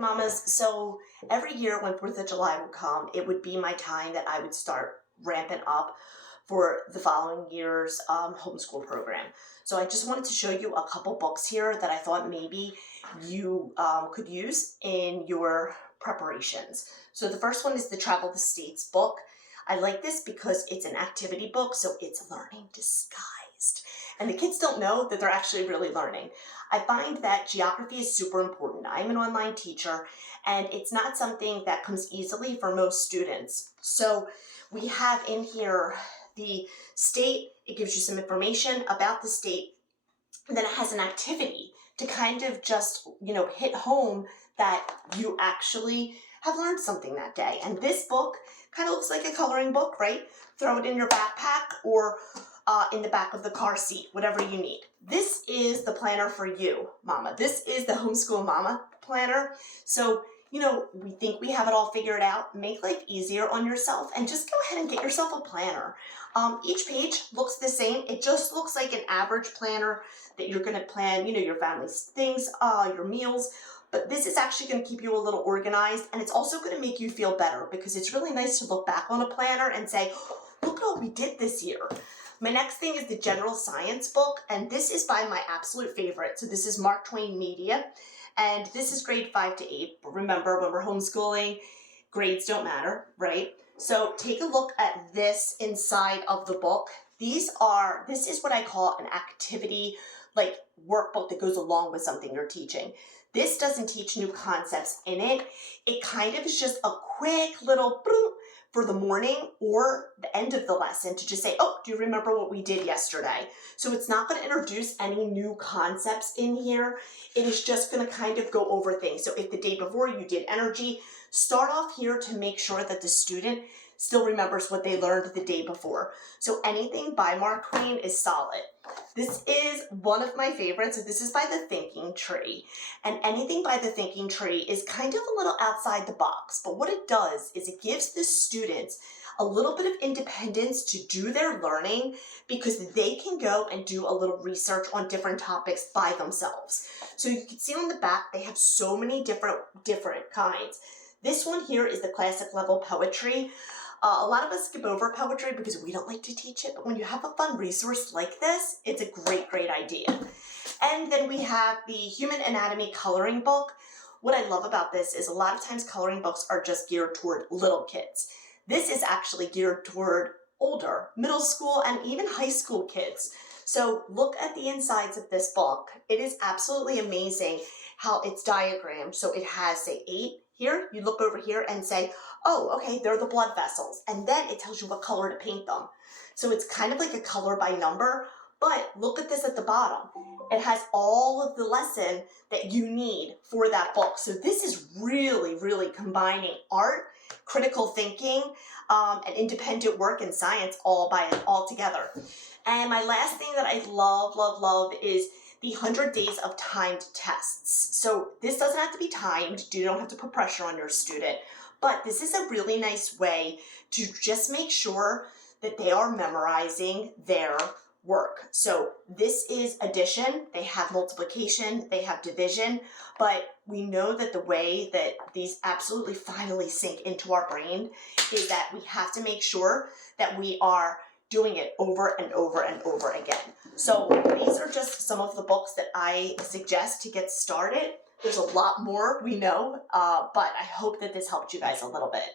Mamas. So every year when 4th of July would come, it would be my time that I would start ramping up for the following year's homeschool program. So I just wanted to show you a couple books here that I thought maybe you could use in your preparations. So the first one is the Travel the States book. I like this because it's an activity book, so it's learning disguised. And the kids don't know that they're actually really learning. I find that geography is super important. I'm an online teacher, and it's not something that comes easily for most students. So we have in here the state. It gives you some information about the state, and then it has an activity to kind of just, hit home that you actually have learned something that day. And this book kind of looks like a coloring book, right? Throw it in your backpack or in the back of the car seat, whatever you need. This is the planner for you, Mama. This is the Homeschool Mama planner. So, we think we have it all figured out. Make life easier on yourself and just go ahead and get yourself a planner. Each page looks the same. It just looks like an average planner that you're going to plan, your family's things, your meals. But this is actually going to keep you a little organized, and it's also going to make you feel better because it's really nice to look back on a planner and say, look at what we did this year. My next thing is the General Science book, and this is by my absolute favorite. So this is Mark Twain Media, and this is grade 5 to 8. But remember, when we're homeschooling, grades don't matter, right? So take a look at this inside of the book. This is what I call an activity, like workbook that goes along with something you're teaching. This doesn't teach new concepts in it. It kind of is just a quick little boom for the morning or the end of the lesson to just say, oh, do you remember what we did yesterday? So it's not going to introduce any new concepts in here. It is just going to kind of go over things. So if the day before you did energy, start off here to make sure that the student still remembers what they learned the day before. So anything by Mark Twain is solid. This is one of my favorites. So this is by The Thinking Tree. And anything by The Thinking Tree is kind of a little outside the box. But what it does is it gives the students a little bit of independence to do their learning because they can go and do a little research on different topics by themselves. So you can see on the back, they have so many different kinds. This one here is the classic level poetry. A lot of us skip over poetry because we don't like to teach it, but when you have a fun resource like this, it's a great idea. And then we have the Human Anatomy coloring book. What I love about this is a lot of times coloring books are just geared toward little kids. This is actually geared toward older, middle school, and even high school kids. So look at the insides of this book. It is absolutely amazing how it's diagrammed. So it has, say, 8 here. You look over here and say, oh, okay, they're the blood vessels. And then it tells you what color to paint them. So it's kind of like a color by number, but look at this at the bottom. It has all of the lesson that you need for that book. So this is really combining art, critical thinking, and independent work and science all together. And my last thing that I love is the 100 days of timed tests. So this doesn't have to be timed. You don't have to put pressure on your student. But this is a really nice way to just make sure that they are memorizing their work. So this is addition. They have multiplication. They have division. But we know that the way that these absolutely finally sink into our brain is that we have to make sure that we are doing it over and over again. So these are just some of the books that I suggest to get started. There's a lot more we know, but I hope that this helped you guys a little bit.